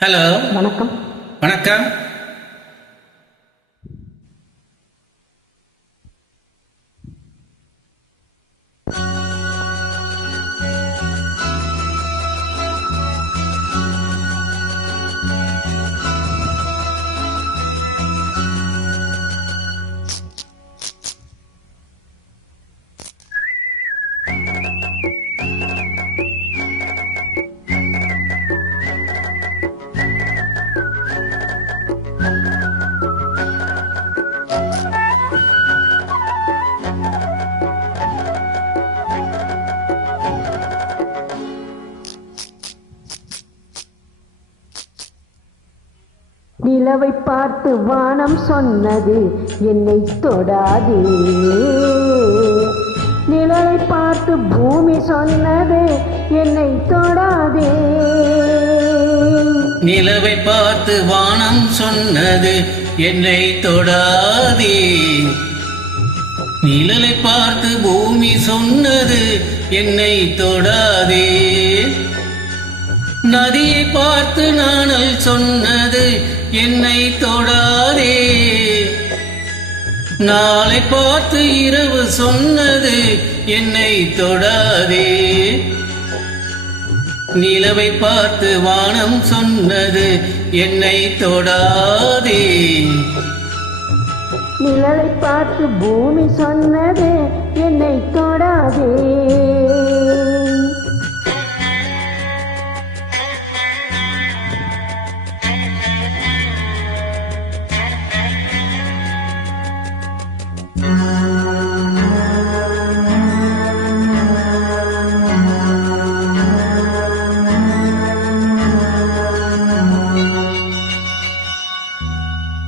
Hello, வணக்கம். வணக்கம். நிலவை பார்த்து வானம் சொன்னது என்னை தொடாதே, நிலவை பார்த்து பூமி சொன்னது என்னை தொடாதே. நிலவை பார்த்து வானம் சொன்னது என்னை தொடாதே, நிழலை பார்த்து பூமி சொன்னது என்னை தொடாதே. நதியை பார்த்து நாணல் சொன்னது என்னை தொடாதே, நாளை பார்த்து இரவு சொன்னது என்னை தொடாதே. நிலவை பார்த்து வானம் சொன்னது என்னை தொடாதே, நிழலை பார்த்து பூமி சொன்னது என்னை தொடாதே.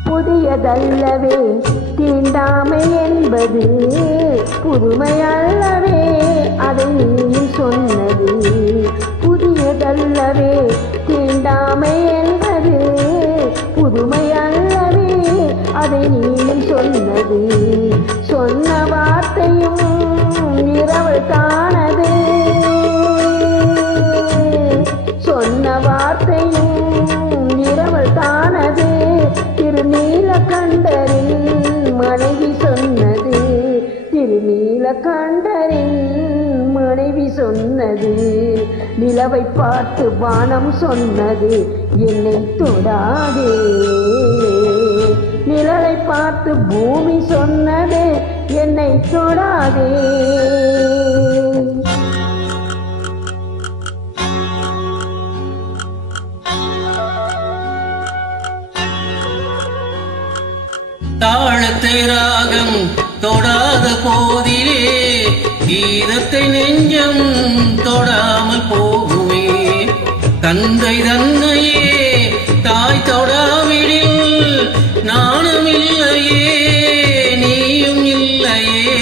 புதியதல்லவே தீண்டாமை என்பது, புதுமை அல்லவே அதை நீ சொன்னது. புதியதல்லவே தீண்டாமை என்பது, புதுமை அல்லவே அதை நீ சொன்னது. சொன்ன வார்த்தையும் இரவல் தானது, சொன்ன வார்த்தையும் இரவல் தானது. திருநீலகண்டரின் மனைவி சொன்னது, திருநீலகண்டரின் மனைவி சொன்னது. நிலவை பார்த்து வானம் சொன்னது என்னை தொடாதே, நிலவை பார்த்து பூமி சொன்னது என்னை தொடாதே. தாளத்தை ராகம் தொடாத போதிலே கீதத்தை நெஞ்சம் தொடாமல் போகுமே. தந்தை தன்னையே தாய் தொடாவிடில் நானும் இல்லையே, நீயும் இல்லையே,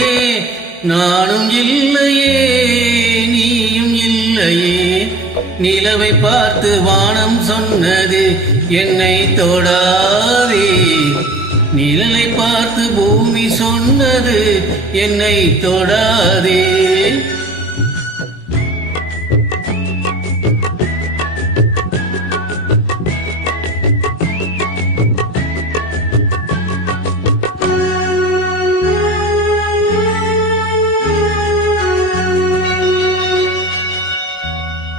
நானும் இல்லையே, நீயும் இல்லையே. நிலவை பார்த்து வானம் சொன்னது என்னை தொடாதே, நிழலை பார்த்து பூமி சொன்னது என்னை தொடாதே.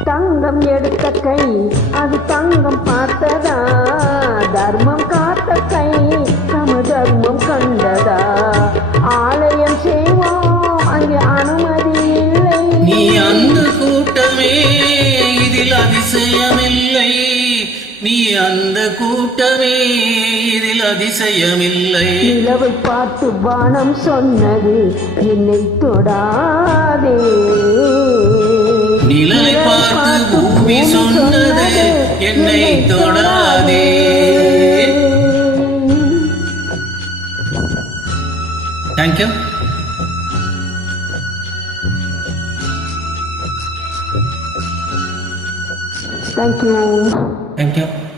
தங்கம் எடுத்த கை அது தங்கம் பார்த்ததா, தர்மம் காத்த கை சமதர்மம் கண்டதா. ஆலயம் செய்வோம் அங்கே அனுமதி இல்லை, நீ அந்த கூட்டமே இதில் அதிசயமில்லை, நீ அந்த கூட்டமே இதில் அதிசயமில்லை. நிலவை பார்த்து வானம் சொன்னது என்னை தொடாதே, நிழலை பார்த்து பூமி சொன்னது என்னை தொடாதே. Thank you. Thank you. Thank you.